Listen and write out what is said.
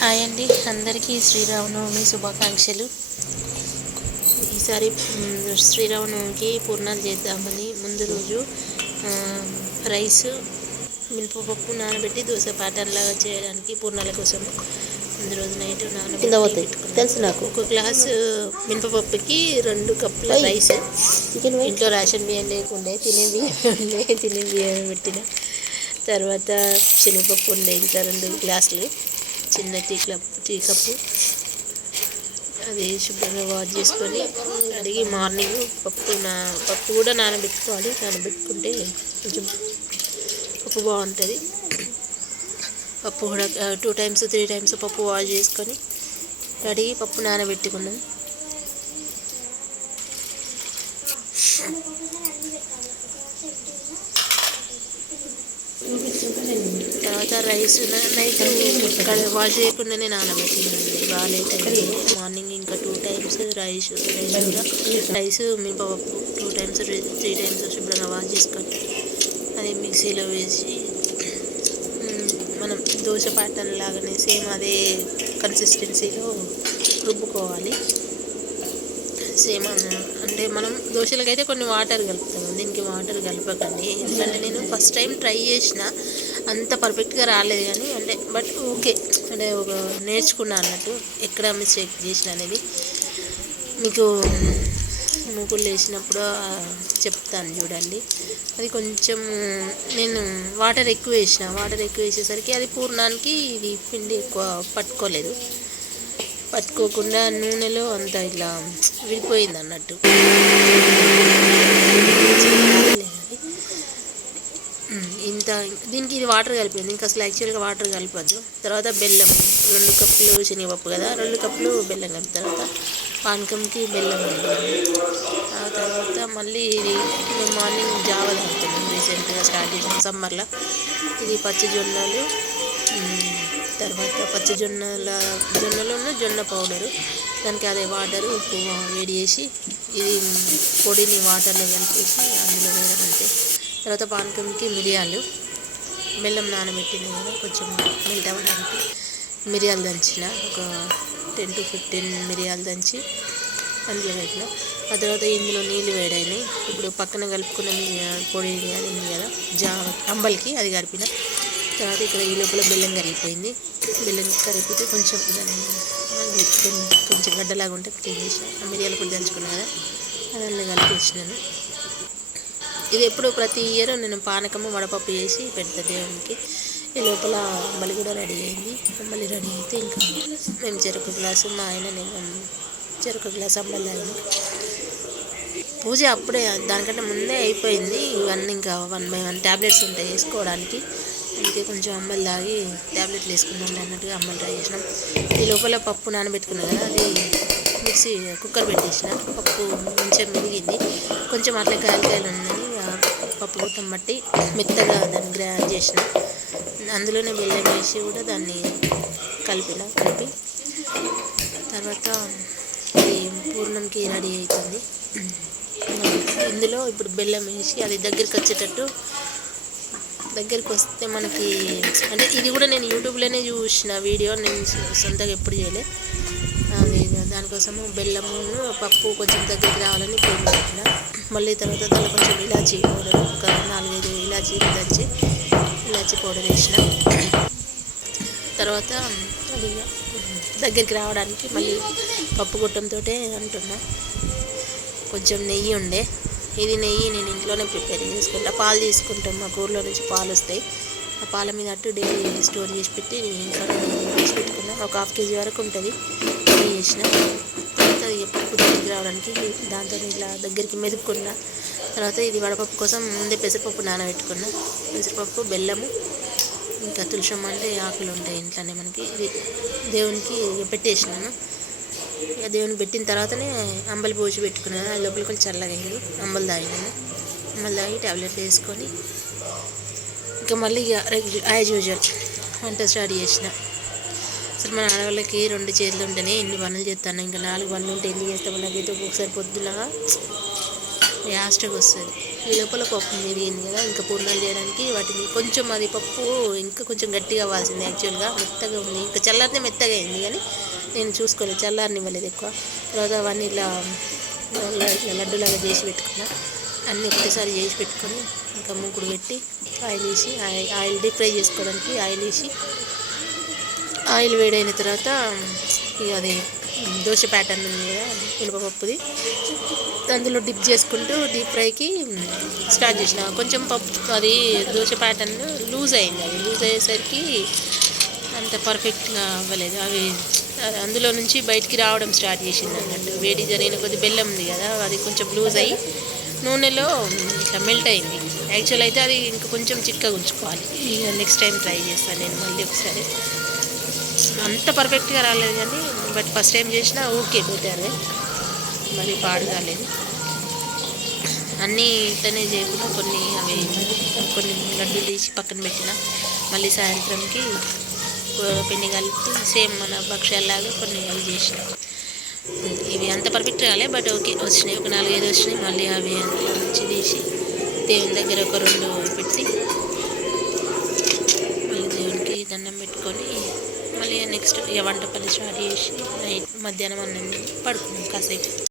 Hi అండి, అందరికీ శ్రీరామనవమి శుభాకాంక్షలు. ఈసారి శ్రీరామనవమికి పూర్ణాలు చేద్దామని ముందు రోజు రైస్ మినపప్పు నానబెట్టి దోశ ప్యాటర్న్లాగా చేయడానికి పూర్ణాల కోసం ముందు రోజు నైట్ నానబెట్టి తెలుసు నాకు. ఒక గ్లాసు మినపప్పుకి 2 కప్పుల రైస్. ఇంట్లో రేషన్ బియ్యం లేకుండే, తినే బియ్యం పెట్టిన తర్వాత శనగపప్పు ఉండే ఇంకా 2 గ్లాసులు, చిన్న టీ కప్పు. అది శుభ్రంగా వాష్ చేసుకొని అడిగి మార్నింగ్ పప్పు కూడా నానబెట్టుకోవాలి. నానబెట్టుకుంటే కొంచెం పప్పు బాగుంటుంది. పప్పు కూడా 2 times 3 times పప్పు వాష్ చేసుకొని అడిగి పప్పు నానబెట్టుకున్నాం. తర్వాత రైస్ నైట్ వాష్ చేయకుండానే నానబెట్టిందండి. బాగా లేట్ అయింది. మార్నింగ్ ఇంకా 2 times రైస్ మినపప్పు 2 times 3 times శుభ్రంగా వాష్ చేసుకొని అది మిక్సీలో వేసి మనం దోశ ప్యాటర్న్ లాగానే సేమ్ అదే కన్సిస్టెన్సీలో రుబ్బుకోవాలి. సేమ్ అంటే మనం దోశలకైతే కొన్ని వాటర్ కలుపుతాం, దీనికి వాటర్ కలపకండి. ఎందుకంటే నేను ఫస్ట్ టైం ట్రై చేసిన, అంత పర్ఫెక్ట్గా రాలేదు కానీ బట్ ఓకే, ఒక నేర్చుకున్నా అన్నట్టు. ఎక్కడ మిస్టేక్ చేసిన అనేది మీకు మూకులు వేసినప్పుడు చెప్తాను చూడండి. అది కొంచెం నేను వాటర్ ఎక్కువ వేసేసరికి అది పూర్ణానికి ఇది పిండి ఎక్కువ పట్టుకోకుండా నూనెలో అంత ఇట్లా విడిపోయింది అన్నట్టు. దీనికి ఇది వాటర్ కలిపింది, ఇంకా అసలు యాక్చువల్గా వాటర్ కలపద్దు. తర్వాత బెల్లం 2 కప్పులు శనగపప్పు కదా, 2 కప్పులు బెల్లం కలిపి తర్వాత పానకంకి బెల్లం కలిపాను. ఆ తర్వాత మళ్ళీ ఇది మేము మార్నింగ్ జావ తాగుతున్నాం, రీసెంట్గా స్టార్ట్ చేసాం సమ్మర్లో. ఇది పచ్చిజొన్నలు, తర్వాత జొన్నలోనూ జొన్న పౌడరు, దానికి అదే వాటరు ఉప్పు వేడి చేసి ఇది పొడిని వాటర్లో కలిపేసి అందులో వేయడం అంతే. తర్వాత పానకంకి మిరియాలు, బెల్లం నానబెట్టింది కదా కొంచెం మెల్ట్ అవ్వడానికి మిరియాలు దంచిన ఒక 10 to 15 మిరియాలు దంచి అందులో పెట్టిన. ఆ తర్వాత ఇందులో నీళ్ళు వేడైనాయి. ఇప్పుడు పక్కన కలుపుకున్న పొడి అది ఉంది కదా అంబలికి, అది కలిపిన. తర్వాత ఇక్కడ ఈ లోపల బెల్లం కరిగిపోయింది. బెల్లం కరిగిపోతే కొంచెం గడ్డలాగా ఉంటే క్లీన్ చేసిన. మిరియాలు కూడా దంచుకున్నాను కదా, అదన్నీ కలిపేసినాను. ఇది ఎప్పుడు ప్రతి ఇయర్ నేను పానకము వడపప్పు చేసి పెడతా దేవునికి. ఈ లోపల అంబలి కూడా రెడీ అయింది. అంబలి రెడీ అయితే ఇంకా మేము చెరుకు గ్లాసు, మా ఆయన నేను చెరుకు గ్లాసు అంబలి తాగిన. పూజ అప్పుడే దానికంటే ముందే అయిపోయింది. ఇవన్నీ ఇంకా 1 by 1 ట్యాబ్లెట్స్ ఉంటాయి వేసుకోవడానికి, అందుకే కొంచెం అంబలి తాగి ట్యాబ్లెట్లు వేసుకున్నాం అన్నట్టుగా అంబలి ట్రై చేసినాం. ఈ లోపల పప్పు నానబెట్టుకున్నాం కదా, అది మిక్సీ కుక్కర్ పెట్టేసిన. పప్పు కొంచెం మెదిగింది, కొంచెం అట్లా కాయలు ఉన్నాయి. పప్పు మొత్తం బట్టి మెత్తగా దాన్ని గ్రైండ్ చేసిన. అందులోనే బెల్లం వేసి కూడా దాన్ని కలిపి తర్వాత ఇది పూర్ణంకి రెడీ అవుతుంది. ఇందులో ఇప్పుడు బెల్లం వేసి అది దగ్గరికి వస్తే మనకి ఇది కూడా నేను యూట్యూబ్లోనే చూసిన వీడియో, నేను సొంతగా ఎప్పుడు చేయలే. అది దానికోసము బెల్లము పప్పు కొంచెం దగ్గరికి రావాలని పొయ్యి పెట్టిన. మళ్ళీ తర్వాత దానిలో కొంచెం ఇలాచీ పౌడర్, ఒక 4-5 ఇలాచీలు దంచి ఇలాచీ పౌడర్ వేసిన. తర్వాత అది దగ్గరికి రావడానికి మళ్ళీ పప్పు గుట్టంతో అంటున్నా. కొంచెం నెయ్యి ఉండే, ఇది నెయ్యి నేను ఇంట్లోనే ప్రిపేర్ చేసుకుంటా. పాలు తీసుకుంటాం, మా ఊర్లో నుంచి పాలు వస్తాయి. ఆ పాల మీద డైలీ స్టోర్ చేసి పెట్టి నేను ఇంట్లోనే నెయ్యి వేసి పెట్టుకున్నా. ఒక 1/2 kg వరకు ఉంటుంది. నెయ్యి వేసిన తర్వాత పప్పు దగ్గరికి రావడానికి దాంతో ఇలా దగ్గరికి మెదుపుకున్నా. తర్వాత ఇది వడపప్పు కోసం ముందే పెసరపప్పు నానబెట్టుకున్న. పెసరపప్పు, బెల్లము, ఇంకా తులసమ్మ అంటే ఆకులు ఉంటాయి ఇంట్లోనే మనకి. ఇది దేవునికి పెట్టేసినాను. ఇక దేవునికి పెట్టిన తర్వాతనే అంబలి పోసి పెట్టుకున్నాను. అది లోపల కొంచెం చల్లగా అయింది. అంబలి తాగి ట్యాబ్లెట్లు వేసుకొని ఇంకా మళ్ళీ యాజ్ యూజువల్ వంట స్టార్ట్ చేసిన. అసలు మన ఆడవాళ్ళకి 2 చేతులు ఉంటేనే ఇన్ని పనులు చేస్తాను, ఇంకా 4 పనులు ఉంటే ఎన్ని చేస్తామో. నాకైతే ఒక్కొక్కసారి పొద్దున లాస్ట్కి వస్తుంది. ఈ లోపల పప్పు మెరిగింది కదా, ఇంకా పూర్ణాలు చేయడానికి వాటిని కొంచెం అది పప్పు ఇంకా కొంచెం గట్టిగా అవ్వాల్సింది. యాక్చువల్గా మెత్తగా ఉంది, ఇంకా చల్లారితే మెత్తగా అయింది కానీ నేను చూసుకోలేదు, చల్లారనివ్వలేదు ఎక్కువ. తర్వాత అవన్నీ ఇట్లా లడ్డూలాగా చేసి పెట్టుకున్నా. అన్నీ ఒకటేసారి చేసి పెట్టుకొని ఇంకా మూకుడు పెట్టి ఆయిల్ వేసి, ఆయిల్ డీప్ ఫ్రై చేసుకోవడానికి ఆయిల్ వేసి, ఆయిల్ వేడైన తర్వాత ఇక అది దోశ ప్యాటర్న్ ఉంది కదా మినపప్పుది, అందులో డిప్ చేసుకుంటూ డీప్ ఫ్రైకి స్టార్ట్ చేసిన. కొంచెం పప్పు అది దోశ ప్యాటర్న్ లూజ్ అయింది. అది లూజ్ అయ్యేసరికి అంత పర్ఫెక్ట్గా అవ్వలేదు. అవి అందులో నుంచి బయటికి రావడం స్టార్ట్ చేసింది అన్నట్టు. వేడి జరిగిన కొద్ది బెల్లం ఉంది కదా, అది కొంచెం లూజ్ అయ్యి నూనెలో ఇట్లా మెల్ట్ అయింది. యాక్చువల్ అయితే అది ఇంకా కొంచెం చిక్కగా ఉంచుకోవాలి. ఇక నెక్స్ట్ టైం ట్రై చేస్తాను నేను మళ్ళీ ఒకసారి. అంత పర్ఫెక్ట్గా రాలేదు కానీ బట్ ఫస్ట్ టైం చేసినా ఓకే బెటర్, మరి పాడు కాలేదు. అన్నీ ఇట్లనే చేయకుండా కొన్ని లడ్డూలు తీసి పక్కన పెట్టిన. మళ్ళీ సాయంత్రంకి పిండి కలిపి సేమ్ మన భక్ష్యాల్లాగా కొన్ని అవి చేసిన. ఇవి అంత పర్ఫెక్ట్ రాలే బట్ ఓకే వచ్చినాయి, ఒక 4-5 వచ్చినాయి. మళ్ళీ అవి అందులో నుంచి తీసి దేవుని దగ్గర ఒక 2 పెట్టి మళ్ళీ దేవునికి దండం పెట్టుకొని మళ్ళీ నెక్స్ట్ ఇక వంట పని స్టార్ట్ చేసి మధ్యాహ్నం అన్నం పడుకున్నాం కాసేపు.